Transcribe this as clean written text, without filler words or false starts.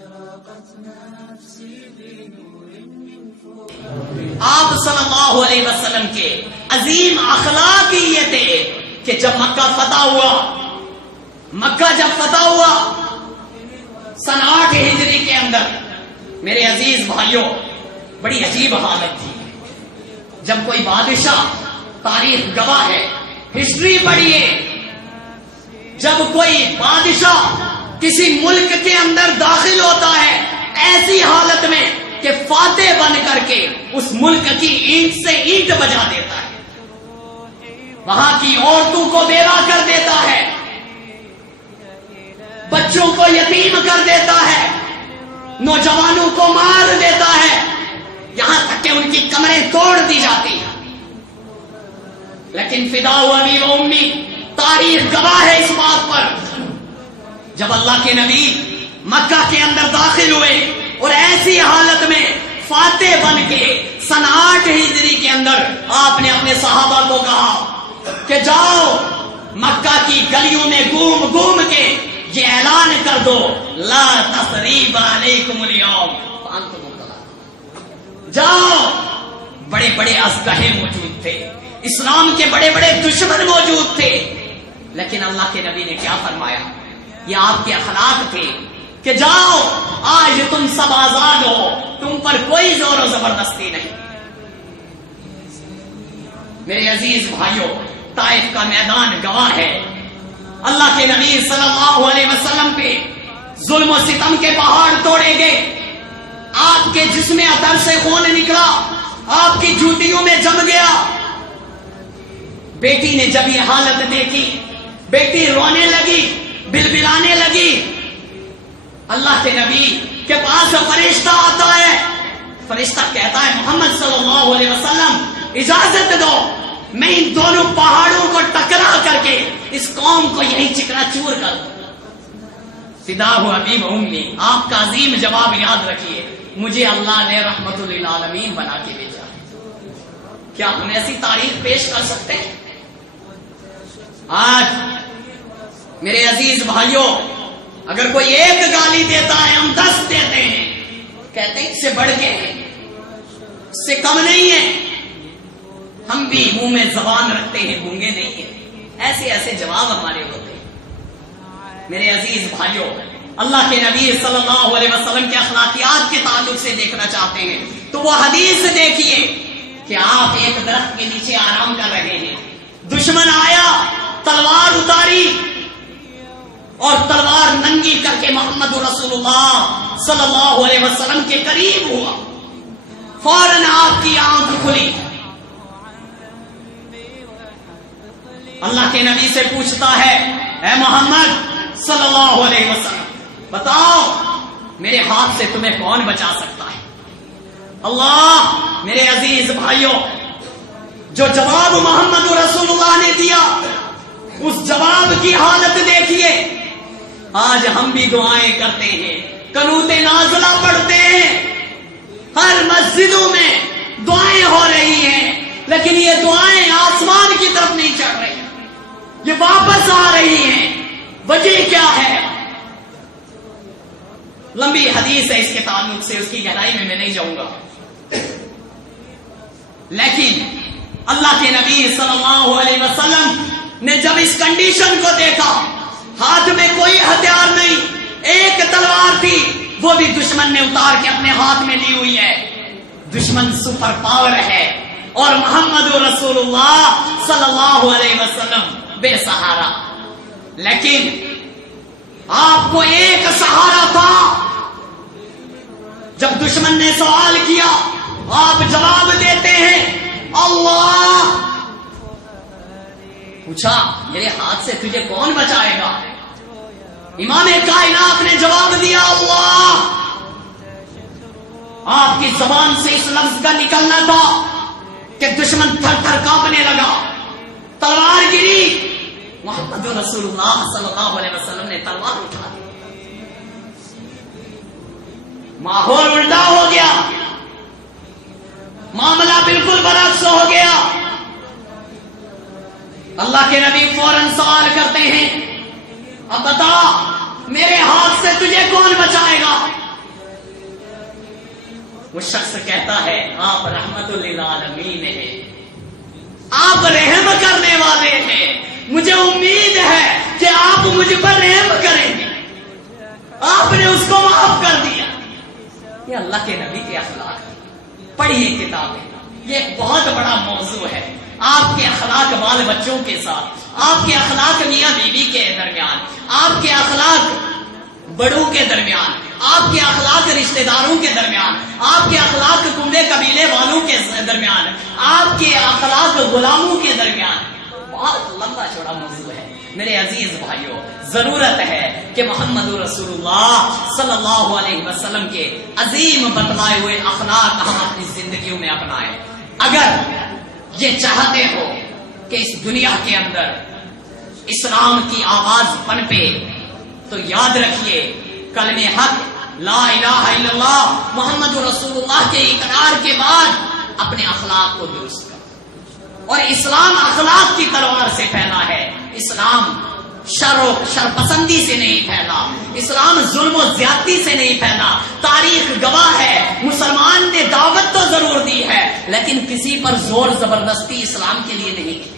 آپ صلی اللہ علیہ وسلم کے عظیم اخلاق ہی یہ تھے کہ جب مکہ فتح ہوا سن 8 ہجری کے اندر، میرے عزیز بھائیوں، بڑی عجیب حالت تھی۔ جب کوئی بادشاہ، تاریخ گواہ ہے، ہسٹری پڑھیے، جب کوئی بادشاہ کسی ملک کے اندر داخل ہوتا ہے ایسی حالت میں کہ فاتح بن کر کے اس ملک کی اینٹ سے اینٹ بجا دیتا ہے، وہاں کی عورتوں کو بیوہ کر دیتا ہے، بچوں کو یتیم کر دیتا ہے، نوجوانوں کو مار دیتا ہے، یہاں تک کہ ان کی کمریں توڑ دی جاتی ہیں۔ لیکن فداء ابی و امی، تاریخ گواہ ہے اس بات پر، جب اللہ کے نبی مکہ کے اندر داخل ہوئے اور ایسی حالت میں فاتح بن کے سن 8 ہجری کے اندر آپ نے اپنے صحابہ کو کہا کہ جاؤ مکہ کی گلیوں میں گھوم گھوم کے یہ اعلان کر دو، لا تثریب علیکم اليوم فانتم الطلاق۔ جاؤ، بڑے بڑے اسلحے موجود تھے، اسلام کے بڑے بڑے دشمن موجود تھے، لیکن اللہ کے نبی نے کیا فرمایا؟ یہ آپ کے اخلاق تھے کہ جاؤ آج تم سب آزاد ہو، تم پر کوئی زور و زبردستی نہیں۔ میرے عزیز بھائیوں، طائف کا میدان گواہ ہے، اللہ کے نبی صلی اللہ علیہ وسلم پہ ظلم و ستم کے پہاڑ توڑے گئے، آپ کے جسم اطہر سے خون نکلا، آپ کی جوتیوں میں جم گیا۔ بیٹی نے جب یہ حالت دیکھی، بیٹی رونے لگی، بلبلانے لگی۔ اللہ کے نبی کے پاس فرشتہ آتا ہے، فرشتہ کہتا ہے محمد صلی اللہ علیہ وسلم اجازت دو، میں ان دونوں پہاڑوں کو ٹکرا کر کے اس قوم کو یہی چکنا چور کر دوں۔ فداء ابی و امی، آپ کا عظیم جواب یاد رکھیے، مجھے اللہ نے رحمت للعالمین بنا کے بھیجا ہے۔ کیا ہم ایسی تاریخ پیش کر سکتے ہیں؟ آج میرے عزیز بھائیوں، اگر کوئی ایک گالی دیتا ہے ہم 10 دیتے ہیں، کہتے ہیں اس سے بڑھ کے ہیں، اس سے کم نہیں ہے۔ ہم بھی منہ میں زبان رکھتے ہیں، گونگے نہیں ہیں۔ ایسے ایسے جواب ہمارے ہوتے ہیں۔ میرے عزیز بھائیوں، اللہ کے نبی صلی اللہ علیہ وسلم کے اخلاقیات کے تعلق سے دیکھنا چاہتے ہیں تو وہ حدیث دیکھیے کہ آپ ایک درخت کے نیچے آرام کر رہے ہیں، دشمن آیا، تلوار اتاری اور تلوار ننگی کر کے محمد رسول اللہ صلی اللہ علیہ وسلم کے قریب ہوا، فوراً آپ کی آنکھ کھلی۔ اللہ کے نبی سے پوچھتا ہے، اے محمد صلی اللہ علیہ وسلم بتاؤ میرے ہاتھ سے تمہیں کون بچا سکتا ہے؟ اللہ، میرے عزیز بھائیوں، جو جواب محمد رسول اللہ نے دیا، اس جواب کی حالت دیکھیے۔ آج ہم بھی دعائیں کرتے ہیں، قنوت نازلہ پڑھتے ہیں، ہر مسجدوں میں دعائیں ہو رہی ہیں، لیکن یہ دعائیں آسمان کی طرف نہیں چڑھ رہی، یہ واپس آ رہی ہیں۔ وجہ کیا ہے؟ لمبی حدیث ہے اس کے تعلق سے، اس کی گہرائی میں نہیں جاؤں گا، لیکن اللہ کے نبی صلی اللہ علیہ وسلم نے جب اس کنڈیشن کو دیکھا، ہاتھ میں کوئی ہتھیار نہیں، ایک تلوار تھی، وہ بھی دشمن نے اتار کے اپنے ہاتھ میں لی ہوئی ہے، دشمن سپر پاور ہے، اور محمد رسول اللہ صلی اللہ علیہ وسلم بے سہارا۔ لیکن آپ کو ایک سہارا تھا، جب دشمن نے سوال کیا آپ جواب دیتے ہیں، اللہ۔ پوچھا میرے ہاتھ سے تجھے کون بچائے گا؟ امام کائنات نے جواب دیا، اللہ۔ آپ کی زبان سے اس لفظ کا نکلنا تھا کہ دشمن تھر تھر کانپنے لگا، تلوار گری، محمد رسول اللہ صلی اللہ علیہ وسلم نے تلوار اٹھا دی، ماحول الٹا ہو گیا، معاملہ بالکل برعکس ہو گیا۔ اللہ کے نبی فوراً سوال کرتے ہیں، اب بتا میرے ہاتھ سے تجھے کون بچائے گا؟ وہ شخص کہتا ہے آپ رحمت للعالمین ہیں، آپ رحم کرنے والے ہیں، مجھے امید ہے کہ آپ مجھ پر رحم کریں گے، آپ نے اس کو معاف کر دیا۔ یہ اللہ کے نبی کے اخلاق ہیں۔ پڑھیے کتابیں، یہ ایک بہت بڑا موضوع ہے۔ آپ کے اخلاق بال بچوں کے ساتھ، آپ کے اخلاق میاں بیوی کے درمیان، آپ کے اخلاق بڑوں کے درمیان، آپ کے اخلاق رشتہ داروں کے درمیان، آپ کے اخلاق کنبے قبیلے والوں کے درمیان، آپ کے اخلاق غلاموں کے درمیان، بہت لمبا چوڑا موضوع ہے۔ میرے عزیز بھائیوں، ضرورت ہے کہ محمد رسول اللہ صلی اللہ علیہ وسلم کے عظیم بتلائے ہوئے اخلاق ہم اپنی زندگیوں میں اپنائیں۔ اگر یہ چاہتے ہو کہ اس دنیا کے اندر اسلام کی آواز پنپے تو یاد رکھیے کلمہ حق لا الہ الا اللہ محمد رسول اللہ کے اقرار کے بعد اپنے اخلاق کو درست کرو۔ اور اسلام اخلاق کی تلوار سے پھیلا ہے۔ اسلام شر پسندی سے نہیں پھیلا، اسلام ظلم و زیادتی سے نہیں پھیلا۔ تاریخ گواہ ہے، مسلمان نے دعوت تو ضرور دی ہے لیکن کسی پر زور زبردستی اسلام کے لیے نہیں کی۔